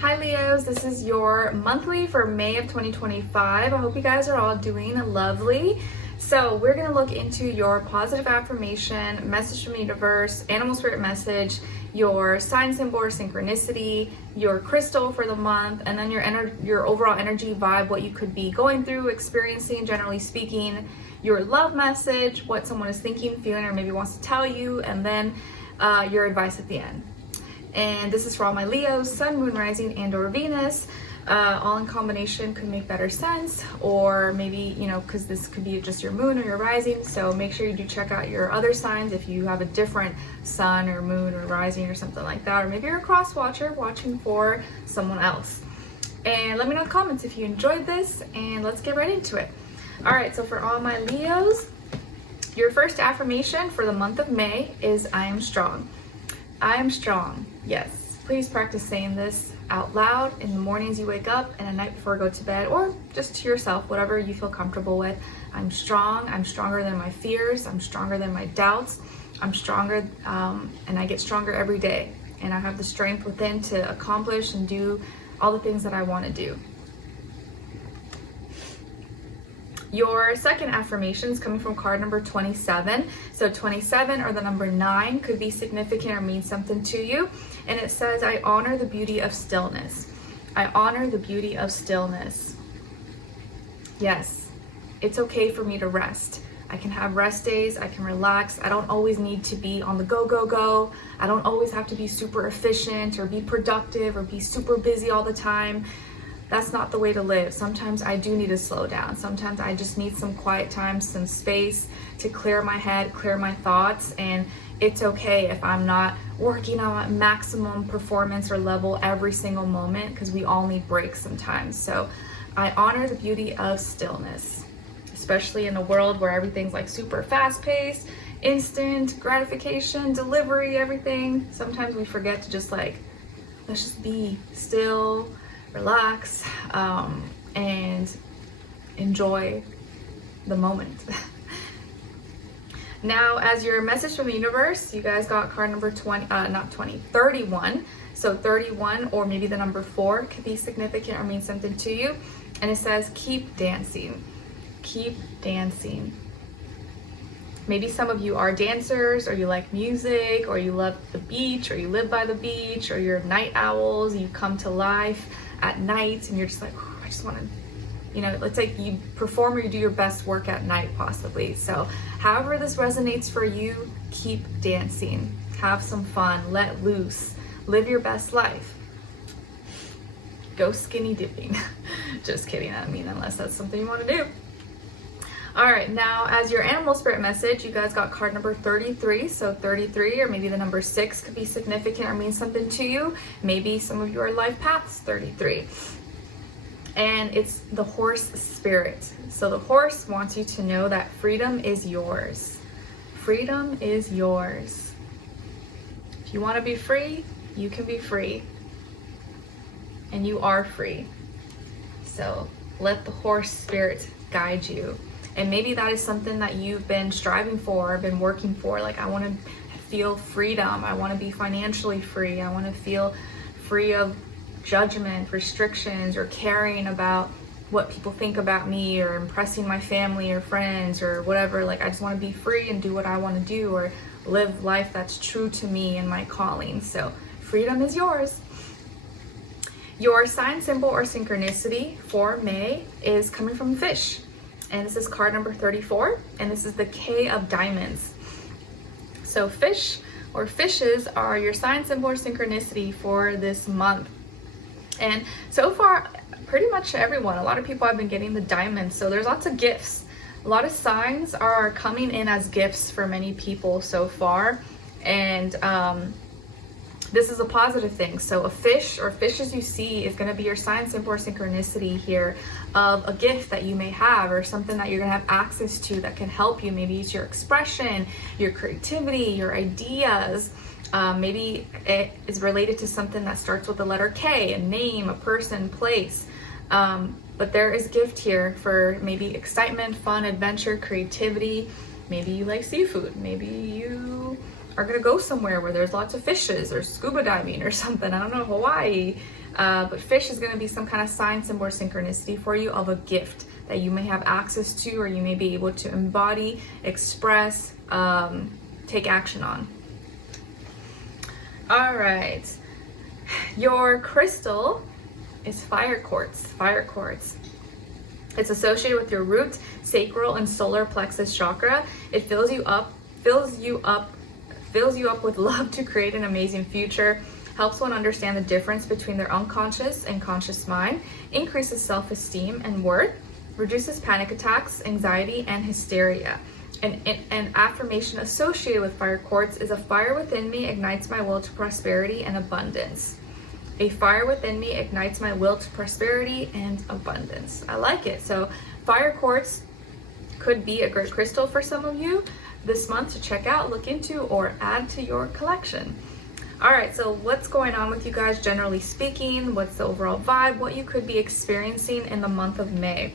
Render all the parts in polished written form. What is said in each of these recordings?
Hi Leos, this is your monthly for May of 2025. I hope you guys are all doing lovely. So we're going to look into your positive affirmation, message from the universe, animal spirit message, your sign symbol or synchronicity, your crystal for the month, and then your overall energy vibe, what you could be going through, experiencing, generally speaking, your love message, what someone is thinking, feeling, or maybe wants to tell you, and then your advice at the end. And this is for all my Leos, Sun, Moon, Rising, and or Venus. All in combination could make better sense, or maybe, because this could be just your moon or your rising. So make sure you do check out your other signs if you have a different sun or moon or rising or something like that. Or maybe you're a cross watcher watching for someone else. And let me know in the comments if you enjoyed this, and let's get right into it. All right, so for all my Leos, your first affirmation for the month of May is I am strong. I am strong. Yes, please practice saying this out loud in the mornings you wake up and at night before you go to bed, or just to yourself, whatever you feel comfortable with. I'm strong. I'm stronger than my fears. I'm stronger than my doubts. I'm stronger, and I get stronger every day. And I have the strength within to accomplish and do all the things that I want to do. Your second affirmation is coming from card number 27. So 27 or the number 9 could be significant or mean something to you. And it says, I honor the beauty of stillness. I honor the beauty of stillness. Yes, it's okay for me to rest. I can have rest days. I can relax. I don't always need to be on the go, go, go. I don't always have to be super efficient or be productive or be super busy all the time. That's not the way to live. Sometimes I do need to slow down. Sometimes I just need some quiet time, some space to clear my head, clear my thoughts. And it's okay if I'm not working on maximum performance or level every single moment, because we all need breaks sometimes. So I honor the beauty of stillness, especially in a world where everything's like super fast paced, instant gratification, delivery, everything. Sometimes we forget to just let's just be still, relax, and enjoy the moment. Now, as your message from the universe, you guys got card number 31. So 31, or maybe the number 4, could be significant or mean something to you. And it says, keep dancing. Keep dancing. Maybe some of you are dancers, or you like music, or you love the beach, or you live by the beach, or you're night owls. You come to life at night and you're just like, I just want to, let's say you perform or you do your best work at night possibly. So however this resonates for you, keep dancing, have some fun, let loose, live your best life. Go skinny dipping. Just kidding. I mean, unless that's something you want to do. All right, now as your animal spirit message, you guys got card number 33. So 33, or maybe the number 6 could be significant or mean something to you. Maybe some of your life paths 33. And it's the horse spirit. So the horse wants you to know that freedom is yours. Freedom is yours. If you want to be free, you can be free. And you are free. So let the horse spirit guide you. And maybe that is something that you've been striving for, been working for. Like, I want to feel freedom. I want to be financially free. I want to feel free of judgment, restrictions, or caring about what people think about me, or impressing my family or friends or whatever. Like, I just want to be free and do what I want to do, or live life that's true to me and my calling. So freedom is yours. Your sign symbol or synchronicity for May is coming from fish. And this is card number 34, and this is the K of diamonds. So fish or fishes are your sign symbol or synchronicity for this month. And so far, pretty much everyone, a lot of people have been getting the diamonds. So there's lots of gifts. A lot of signs are coming in as gifts for many people so far. And this is a positive thing. So a fish or fishes you see is going to be your sign symbol or synchronicity here of a gift that you may have, or something that you're going to have access to that can help you. Maybe it's your expression, your creativity, your ideas. Maybe it is related to something that starts with the letter K, a name, a person, place. But there is gift here for maybe excitement, fun, adventure, creativity. Maybe you like seafood. Maybe you are gonna go somewhere where there's lots of fishes, or scuba diving or something. I don't know, Hawaii. But fish is going to be some kind of sign, symbol, or synchronicity for you of a gift that you may have access to, or you may be able to embody, express, take action on. All right. Your crystal is fire quartz. Fire quartz. It's associated with your root, sacral, and solar plexus chakra. It fills you up with love to create an amazing future. Helps one understand the difference between their unconscious and conscious mind. Increases self-esteem and worth. Reduces panic attacks, anxiety, and hysteria. An affirmation associated with fire quartz is: a fire within me ignites my will to prosperity and abundance. A fire within me ignites my will to prosperity and abundance. I like it. So fire quartz could be a great crystal for some of you this month to check out, look into, or add to your collection. All right, so what's going on with you guys generally speaking? What's the overall vibe? What you could be experiencing in the month of May?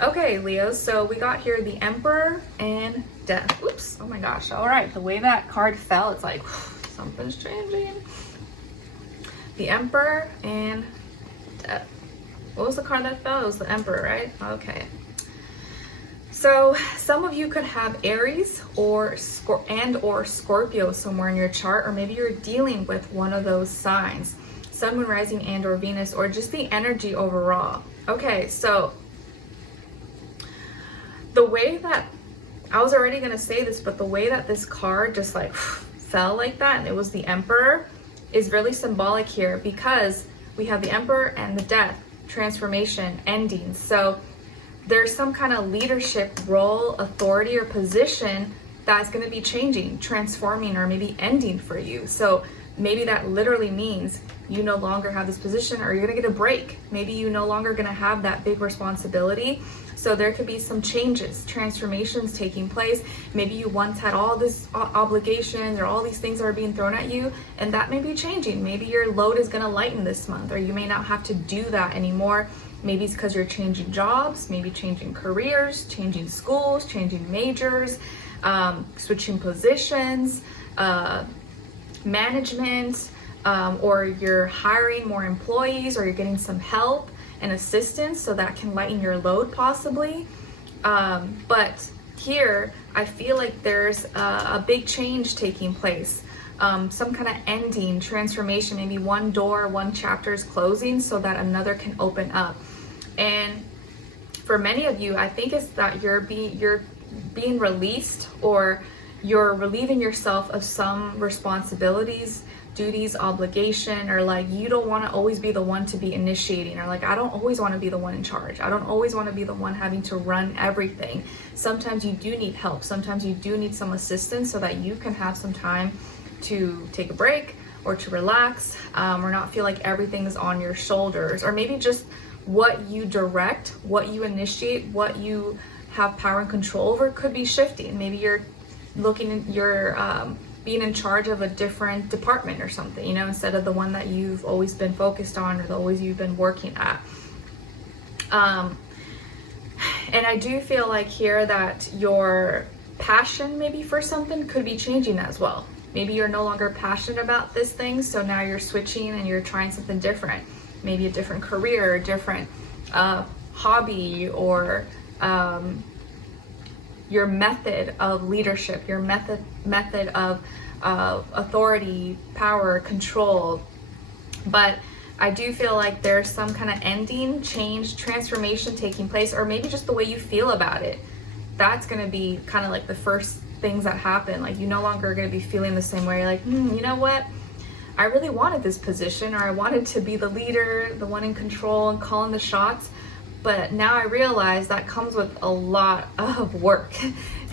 Okay, Leos, so we got here the Emperor and Death. Oops, oh my gosh. All right, the way that card fell, it's like something's changing. The Emperor and Death. What was the card that fell? It was the Emperor, right? Okay. So some of you could have Aries or Scorpio somewhere in your chart, or maybe you're dealing with one of those signs, Sun, Moon, Rising, and or Venus, or just the energy overall. Okay, so the way that, I was already going to say this, but the way that this card just like fell like that, and it was the Emperor, is really symbolic here, because we have the Emperor and the Death, transformation, ending. So there's some kind of leadership role, authority, or position that's going to be changing, transforming, or maybe ending for you. So maybe that literally means you no longer have this position, or you're going to get a break. Maybe you no longer going to have that big responsibility. So there could be some changes, transformations taking place. Maybe you once had all this obligations or all these things that are being thrown at you, and that may be changing. Maybe your load is going to lighten this month, or you may not have to do that anymore. Maybe it's because you're changing jobs, maybe changing careers, changing schools, changing majors, switching positions, management, or you're hiring more employees, or you're getting some help and assistance, so that can lighten your load possibly. But here I feel like there's a big change taking place, some kind of ending, transformation. Maybe one door, one chapter is closing so that another can open up. And for many of you, I think it's that you're being released, or you're relieving yourself of some responsibilities, duties, obligation, or like you don't want to always be the one to be initiating, or like I don't always want to be the one in charge. I don't always want to be the one having to run everything. Sometimes you do need help. Sometimes you do need some assistance so that you can have some time to take a break, or to relax, or not feel like everything is on your shoulders, or maybe just what you direct, what you initiate, what you have power and control over could be shifting. Maybe you're being in charge of a different department or something, you know, instead of the one that you've always been focused on, or always you've been working at. And I do feel like here that your passion maybe for something could be changing as well. Maybe you're no longer passionate about this thing, so now you're switching and you're trying something different. Maybe a different career, a different hobby, or your method of leadership, your method of authority, power, control. But I do feel like there's some kind of ending, change, transformation taking place, or maybe just the way you feel about it. That's going to be kind of like the first things that happen. Like you no longer are going to be feeling the same way. You're like, you know what? I really wanted this position, or I wanted to be the leader, the one in control and calling the shots. But now I realize that comes with a lot of work.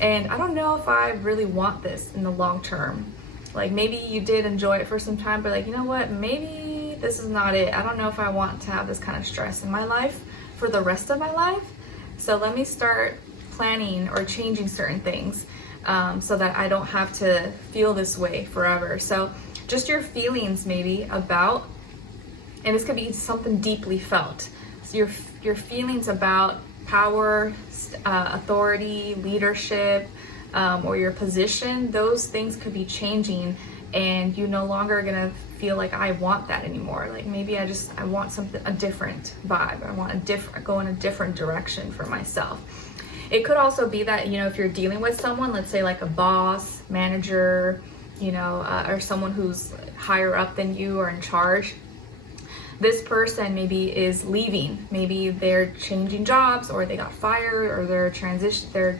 And I don't know if I really want this in the long term. Like maybe you did enjoy it for some time, but like, you know what? Maybe this is not it. I don't know if I want to have this kind of stress in my life for the rest of my life. So let me start planning or changing certain things so that I don't have to feel this way forever. So just your feelings maybe about, and this could be something deeply felt. So your feelings about power, authority, leadership, or your position, those things could be changing. and you no longer are gonna feel like I want that anymore. Like maybe I want something, a different vibe. I want go in a different direction for myself. It could also be that, you know, if you're dealing with someone, let's say like a boss, manager, you know, or someone who's higher up than you or in charge, this person maybe is leaving. Maybe they're changing jobs, or they got fired, or they're transitioning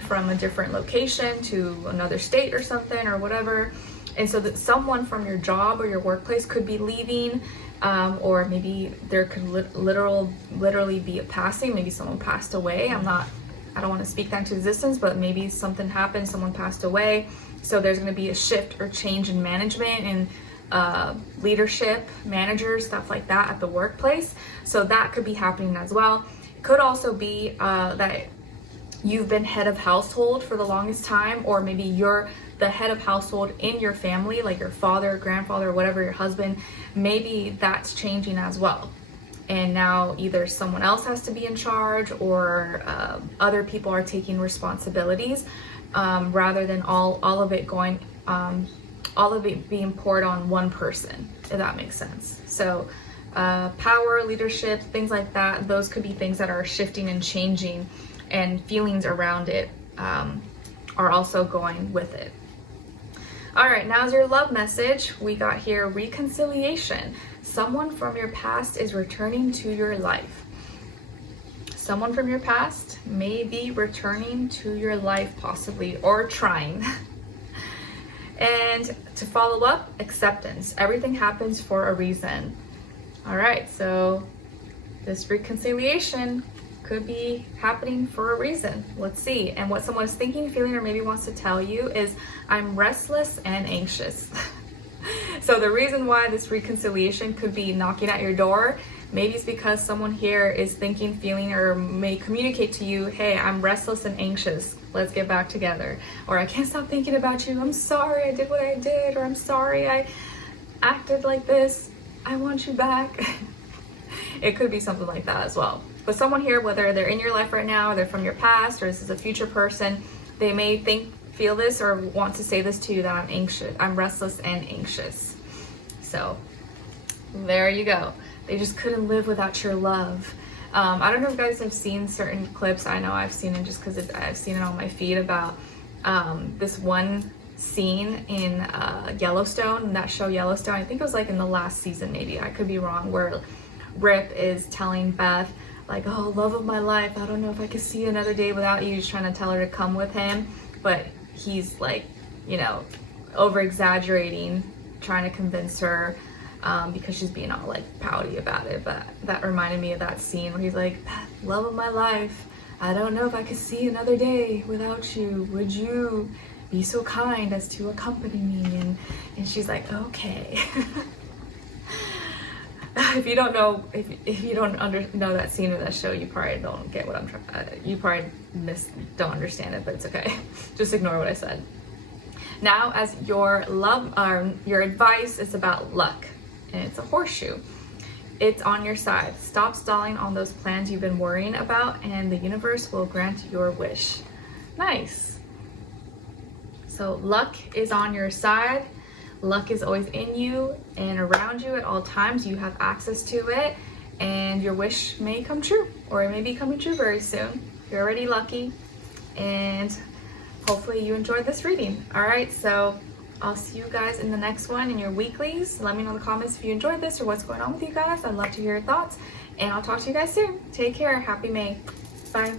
from a different location to another state or something or whatever. And so that someone from your job or your workplace could be leaving, or maybe there could literally be a passing. Maybe someone passed away. I don't want to speak that into existence, but maybe something happened, someone passed away. So there's going to be a shift or change in management and leadership, managers, stuff like that at the workplace. So that could be happening as well. It could also be that you've been head of household for the longest time, or maybe you're the head of household in your family, like your father, grandfather, whatever, your husband. Maybe that's changing as well. And now either someone else has to be in charge, or other people are taking responsibilities, rather than all of it going, all of it being poured on one person, if that makes sense. So power, leadership, things like that, those could be things that are shifting and changing, and feelings around it are also going with it. All right, now's your love message. We got here reconciliation. Someone from your past is returning to your life. Someone from your past may be returning to your life, possibly, or trying. And to follow up, acceptance. Everything happens for a reason. All right, so this reconciliation could be happening for a reason. Let's see. And what someone is thinking, feeling, or maybe wants to tell you is, I'm restless and anxious. So the reason why this reconciliation could be knocking at your door, maybe it's because someone here is thinking, feeling, or may communicate to you, hey, I'm restless and anxious. Let's get back together. Or I can't stop thinking about you. I'm sorry I did what I did. Or I'm sorry I acted like this. I want you back. It could be something like that as well. But someone here, whether they're in your life right now, or they're from your past, or this is a future person, they may feel this or want to say this to you, that I'm anxious, I'm restless and anxious. So there you go. They just couldn't live without your love. I don't know if you guys have seen certain clips. I know I've seen it just because I've seen it on my feed about this one scene in Yellowstone, in that show Yellowstone. I think it was like in the last season, maybe. I could be wrong, where Rip is telling Beth, like, oh, love of my life, I don't know if I could see another day without you. He's trying to tell her to come with him, but he's like, you know, over exaggerating, trying to convince her, because she's being all like pouty about it. But that reminded me of that scene where he's like, love of my life, I don't know if I could see another day without you. Would you be so kind as to accompany me? And she's like, okay. If you don't know, if you don't know that scene of that show, you probably don't get what I'm trying. You probably don't understand it, but it's okay. Just ignore what I said. Now, as your your advice is about luck, and it's a horseshoe. It's on your side. Stop stalling on those plans you've been worrying about, and the universe will grant your wish. Nice. So luck is on your side. Luck is always in you and around you at all times. You have access to it, and your wish may come true, or it may be coming true very soon. You're already lucky, and hopefully you enjoyed this reading. All right, so I'll see you guys in the next one in your weeklies. Let me know in the comments if you enjoyed this or what's going on with you guys. I'd love to hear your thoughts, and I'll talk to you guys soon. Take care. Happy May. Bye.